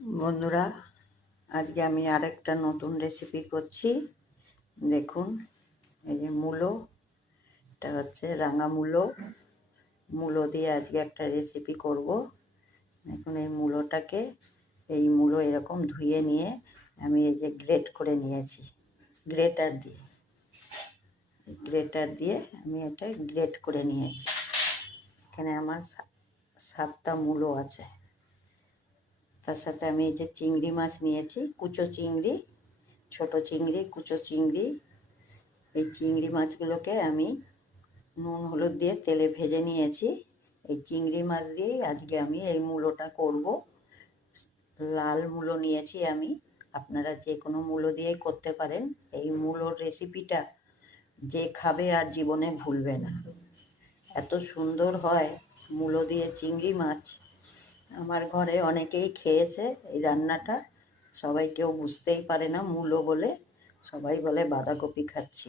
বন্ধুরা, আজকে আমি আরেকটা নতুন রেসিপি করছি। দেখুন, এই যে মূলো, এটা হচ্ছে রাঙা মূলো। মূলো দিয়ে আজকে একটা রেসিপি করব। দেখুন, এই মূলো এরকম ধুয়ে নিয়ে আমি এই যে গ্রেট করে নিয়েছি। গ্রেটার দিয়ে আমি এটা গ্রেট করে নিয়েছি। এখানে আমার 7টা মূলো আছে। তার সাথে আমি এই যে চিংড়ি মাছ নিয়েছি, কুচো চিংড়ি, ছোট চিংড়ি, কুচো চিংড়ি। এই চিংড়ি মাছগুলোকে আমি নুন হলুদ দিয়ে তেলে ভেজে নিয়েছি। এই চিংড়ি মাছ দিয়েই আজকে আমি এই মূলোটা করব। লাল মূলো নিয়েছি আমি, আপনারা যে কোনো মূলো দিয়েই করতে পারেন। এই মূলোর রেসিপিটা যে খাবে আর জীবনে ভুলবে না, এত সুন্দর হয় মূলো দিয়ে চিংড়ি মাছ। আমার ঘরে অনেকেই খেয়েছে এই রান্নাটা। সবাই কেউ বুঝতেই পারে না মূলো বলে, সবাই বলে বাঁধাকপি খাচ্ছি।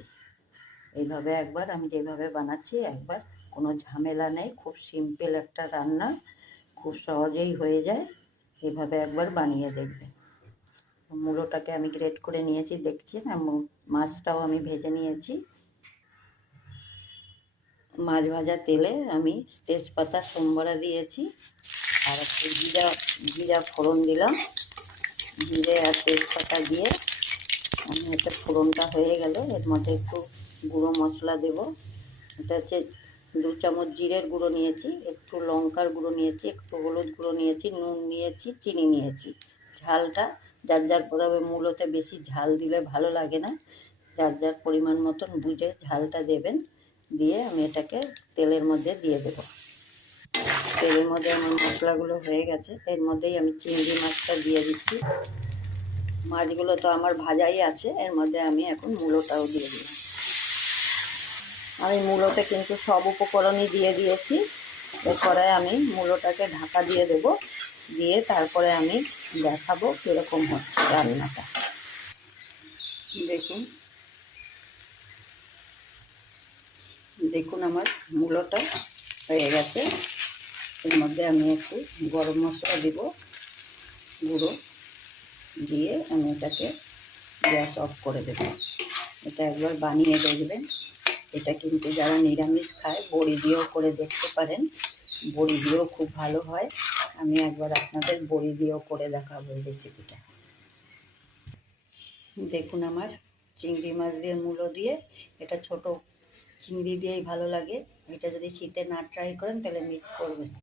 এইভাবে একবার আমি যেভাবে বানাচ্ছি, একবার কোনো ঝামেলা নেই, খুব সিম্পল একটা রান্না, খুব সহজেই হয়ে যায়। এইভাবে একবার বানিয়ে দেখবেন। মূলোটাকে আমি গ্রেট করে নিয়েছি, দেখছেন। মাছটাও আমি ভেজে নিয়েছি। মাছ ভাজা তেলে আমি তেজপাতা সোমবারা দিয়েছি, আর একটু জিরা ফোড়ন দিলাম। জিরে আর তেজপাতা দিয়ে আমি একটা ফোড়নটা হয়ে গেল, এর মধ্যে একটু গুঁড়ো মশলা দেব। এটা হচ্ছে 2 চামচ জিরের গুঁড়ো নিয়েছি, একটু লঙ্কার গুঁড়ো নিয়েছি, একটু হলুদ গুঁড়ো নিয়েছি, নুন নিয়েছি, চিনি নিয়েছি। ঝালটা যার যার তবে মূলোতে বেশি ঝাল দিলে ভালো লাগে না, যার যার পরিমাণ মতন বুঝে ঝালটা দেবেন। দিয়ে আমি এটাকে তেলের মধ্যে দিয়ে দেবো। তেলের মধ্যে আমার মশলাগুলো হয়ে গেছে, এর মধ্যেই আমি চিংড়ি মাছটা দিয়ে দিচ্ছি। মাছগুলো তো আমার ভাজাই আছে, এর মধ্যে আমি এখন মূলোটাও দিয়ে দিই। আমি মূলোতে কিন্তু সব উপকরণই দিয়ে দিয়েছি। এরপরে আমি মূলোটাকে ঢাকা দিয়ে দেব, দিয়ে তারপরে আমি দেখাবো কীরকম হচ্ছে রান্নাটা। দেখুন আমার মূলোটা হয়ে গেছে। এর মধ্যে আমি একটু গরম মশলা দিব, গুঁড়ো দিয়ে আমি এটাকে গ্যাস অফ করে দেব। এটা একবার বানিয়ে দেখবেন। এটা কিন্তু যারা নিরামিষ খায় বড়ি দিয়েও করে দেখতে পারেন, বড়ি দিয়েও খুব ভালো হয়। আমি একবার আপনাদের বড়ি দিয়েও করে দেখাবো এই রেসিপিটা। দেখুন আমার চিংড়ি মাছ দিয়ে মূলো দিয়ে, এটা ছোট চিংড়ি দিয়েই ভালো লাগে। এটা যদি শীতে না ট্রাই করেন তাহলে মিস করবেন।